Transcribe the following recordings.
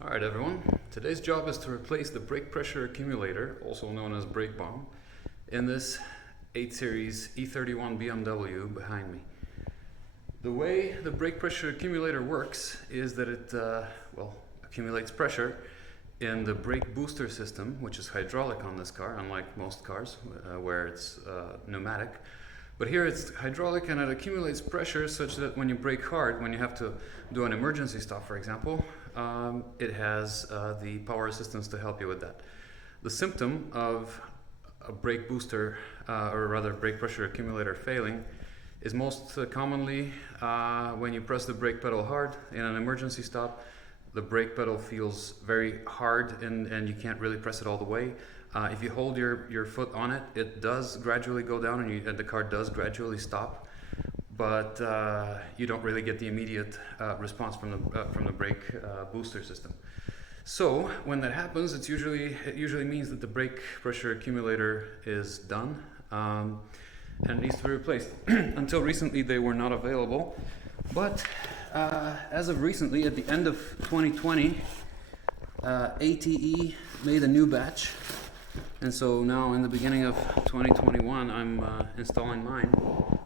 Alright everyone, today's job is to replace the brake pressure accumulator, also known as brake bomb, in this 8 Series E31 BMW behind me. The way the brake pressure accumulator works is that it accumulates pressure in the brake booster system, which is hydraulic on this car, unlike most cars where it's pneumatic. But here it's hydraulic and it accumulates pressure such that when you brake hard, when you have to do an emergency stop, for example, it has the power assistance to help you with that. The symptom of a brake booster, or rather brake pressure accumulator failing, is most commonly when you press the brake pedal hard in an emergency stop. The brake pedal feels very hard and you can't really press it all the way. If you hold your foot on it, it does gradually go down and the car does gradually stop, but you don't really get the immediate response from the brake booster system. So when that happens, it usually means that the brake pressure accumulator is done and needs to be replaced. Until recently, they were not available, but as of recently, at the end of 2020, a.k.a. made a new batch. And so now in the beginning of 2021, I'm installing mine,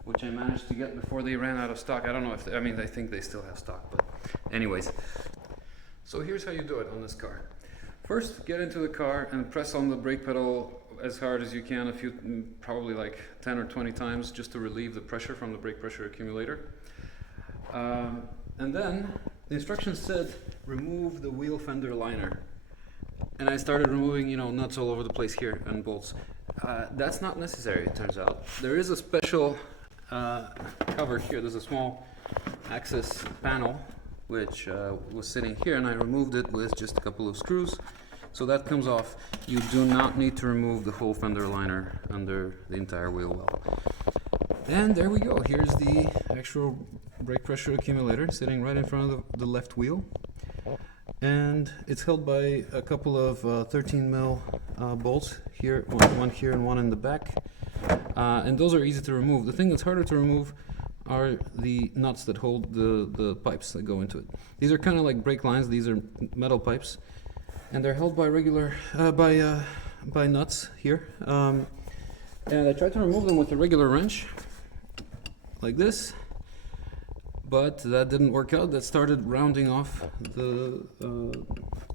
which I managed to get before they ran out of stock. I don't know if I think they still have stock, but anyways. So here's how you do it on this car. First, get into the car and press on the brake pedal as hard as you can, probably like 10 or 20 times, just to relieve the pressure from the brake pressure accumulator. And then the instructions said, remove the wheel fender liner. And I started removing, nuts all over the place here and bolts. That's not necessary, it turns out. There is a special cover here. There's a small access panel which was sitting here, and I removed it with just a couple of screws. So that comes off. You do not need to remove the whole fender liner under the entire wheel well. And there we go. Here's the actual brake pressure accumulator sitting right in front of the left wheel. And it's held by a couple of 13 mil bolts here, one here and one in the back. And those are easy to remove. The thing that's harder to remove are the nuts that hold the pipes that go into it. These are kind of like brake lines. These are metal pipes, and they're held by by nuts here. And I tried to remove them with a regular wrench, like this. But that didn't work out. That started rounding off the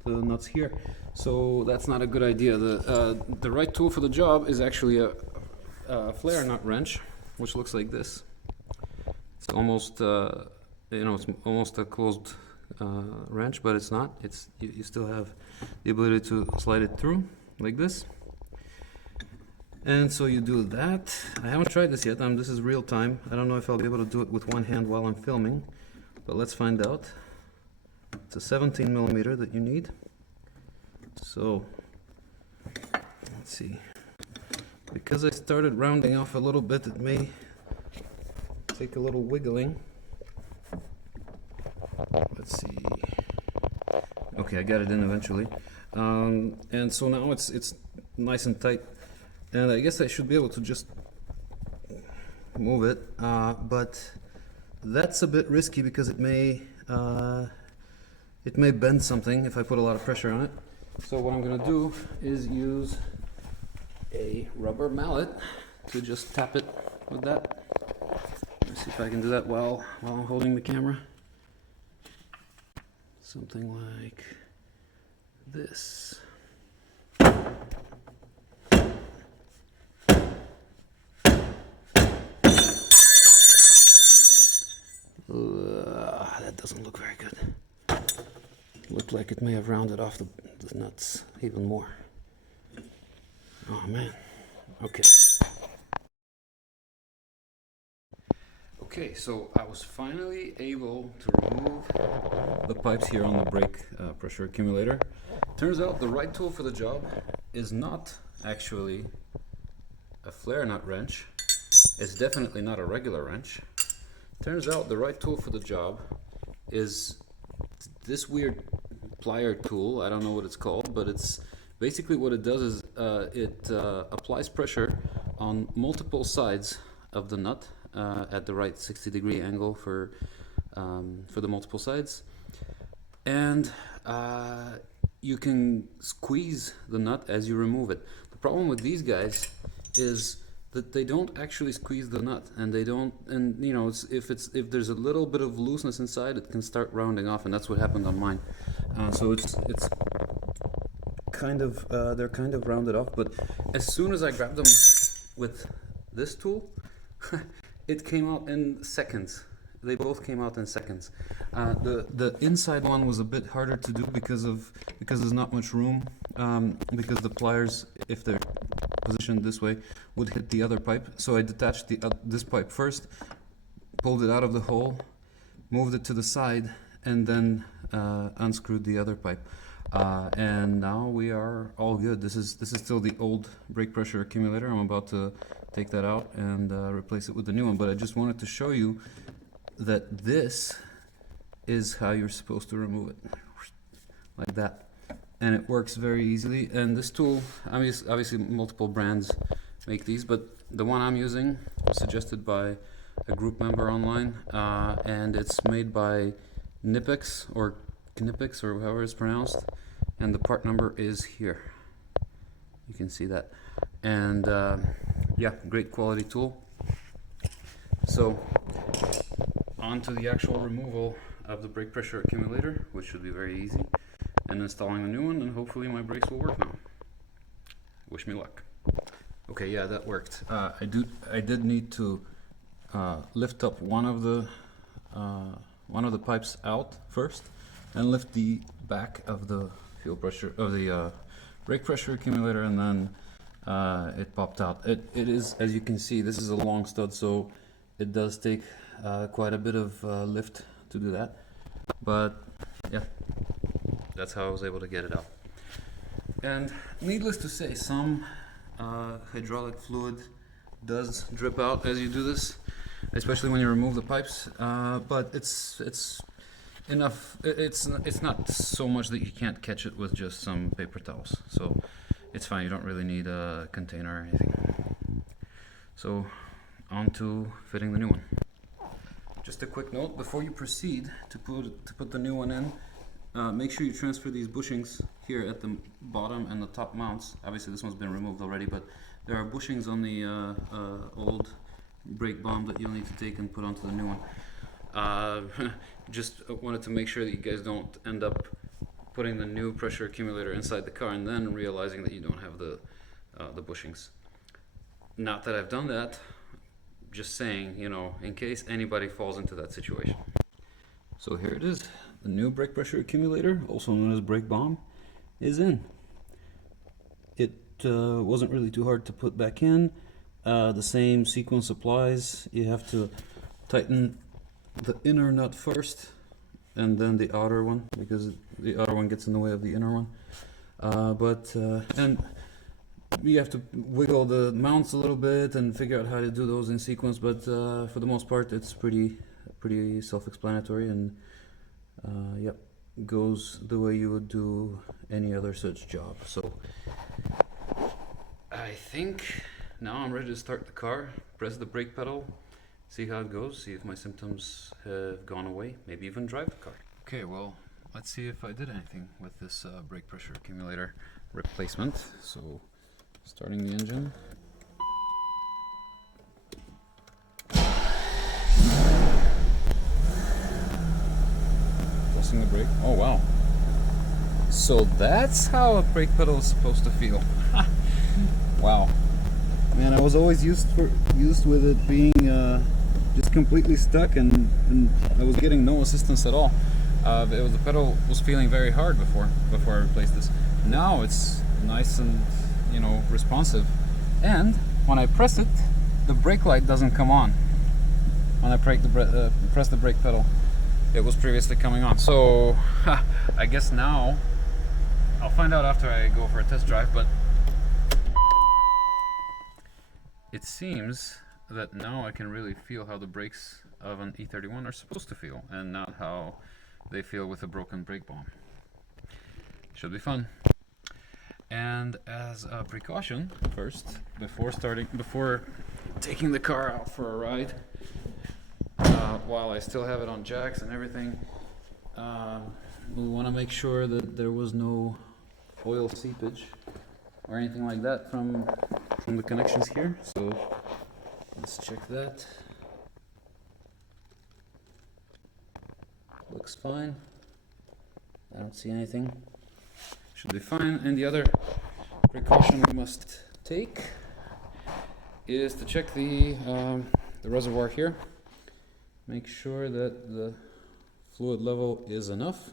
nuts here. So that's not a good idea. The right tool for the job is actually a flare nut wrench, which looks like this. It's almost, it's almost a closed wrench, but it's not. You still have the ability to slide it through like this. And so you do that. I haven't tried this yet. This is real time. I don't know if I'll be able to do it with one hand while I'm filming, but let's find out. It's a 17 millimeter that you need. So let's see. Because I started rounding off a little bit, it may take a little wiggling. Let's see. Okay, I got it in eventually. And so now it's nice and tight. And I guess I should be able to just move it, but that's a bit risky because it may bend something if I put a lot of pressure on it. So what I'm going to do is use a rubber mallet to just tap it with that. Let's see if I can do that while I'm holding the camera. Something like this. That doesn't look very good. Looked like it may have rounded off the nuts even more. Oh man. Okay. Okay, so I was finally able to remove the pipes here on the brake pressure accumulator. Turns out the right tool for the job is not actually a flare nut wrench. It's definitely not a regular wrench. Turns out the right tool for the job is this weird plier tool. I don't know what it's called, but it's basically what it does is it applies pressure on multiple sides of the nut at the right 60-degree angle for the multiple sides. And you can squeeze the nut as you remove it. The problem with these guys is that they don't actually squeeze the nut, and they don't, and you know, if there's a little bit of looseness inside, it can start rounding off, and that's what happened on mine. So it's kind of they're kind of rounded off, but as soon as I grabbed them with this tool, it came out in seconds. They both came out in seconds. The inside one was a bit harder to do because there's not much room, because the pliers, if they're positioned this way, would hit the other pipe. So I detached this pipe first, pulled it out of the hole, moved it to the side, and then unscrewed the other pipe. And now we are all good. This is still the old brake pressure accumulator. I'm about to take that out and replace it with the new one. But I just wanted to show you that this is how you're supposed to remove it, like that, and it works very easily. And this tool, obviously multiple brands make these, but the one I'm using was suggested by a group member online, and it's made by Knipex or however it's pronounced, and the part number is here. You can see that, and yeah, great quality tool. So on to the actual removal of the brake pressure accumulator, which should be very easy, and installing the new one, and hopefully my brakes will work now. Wish me luck. Okay, yeah, that worked. I did need to lift up one of the pipes out first, and lift the back of the fuel pressure of the brake pressure accumulator, and then it popped out. It is, as you can see, this is a long stud, so it does take quite a bit of lift to do that, but yeah, that's how I was able to get it out. And needless to say, some hydraulic fluid does drip out as you do this, especially when you remove the pipes, but it's enough. It's not so much that you can't catch it with just some paper towels, so it's fine. You don't really need a container or anything. So on to fitting the new one. Just a quick note before you proceed to put the new one in, make sure you transfer these bushings here at the bottom and the top mounts. Obviously this one's been removed already, but there are bushings on the old brake bomb that you'll need to take and put onto the new one. Just wanted to make sure that you guys don't end up putting the new pressure accumulator inside the car and then realizing that you don't have the bushings. Not that I've done that, just saying, you know, in case anybody falls into that situation. So here it is. The new brake pressure accumulator, also known as brake bomb, is in. It wasn't really too hard to put back in. The same sequence applies. You have to tighten the inner nut first, and then the outer one, because the outer one gets in the way of the inner one. And you have to wiggle the mounts a little bit and figure out how to do those in sequence, but for the most part it's pretty self-explanatory, and yep, goes the way you would do any other such job. So I think now I'm ready to start the car, press the brake pedal, see how it goes, see if my symptoms have gone away, maybe even drive the car. Okay, well, let's see if I did anything with this brake pressure accumulator replacement. So starting the engine. Pressing the brake. Oh wow. So that's how a brake pedal is supposed to feel. Wow. Man, I was always used with it being just completely stuck, and I was getting no assistance at all. The pedal was feeling very hard before I replaced this. Now it's nice and, you know, responsive, and when I press it, the brake light doesn't come on. When I press the brake pedal, it was previously coming on. So I guess now I'll find out after I go for a test drive, but it seems that now I can really feel how the brakes of an E31 are supposed to feel, and not how they feel with a broken brake bomb. Should be fun. And as a precaution, first, before taking the car out for a ride, while I still have it on jacks and everything, we'll want to make sure that there was no oil seepage or anything like that from the connections here. So let's check that. Looks fine. I don't see anything. Should be fine. And the other precaution we must take is to check the reservoir here. Make sure that the fluid level is enough.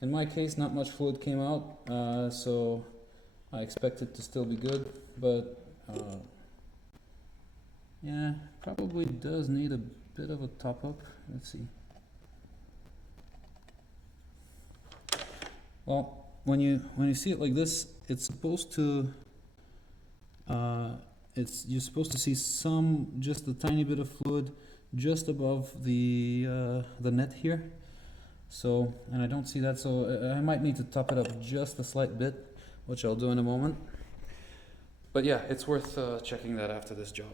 In my case, not much fluid came out, so I expect it to still be good, but yeah, probably does need a bit of a top up. Let's see. Well, when you see it like this, it's supposed to you're supposed to see just a tiny bit of fluid just above the net here. So, and I don't see that, so I might need to top it up just a slight bit, which I'll do in a moment. But yeah, it's worth checking that after this job.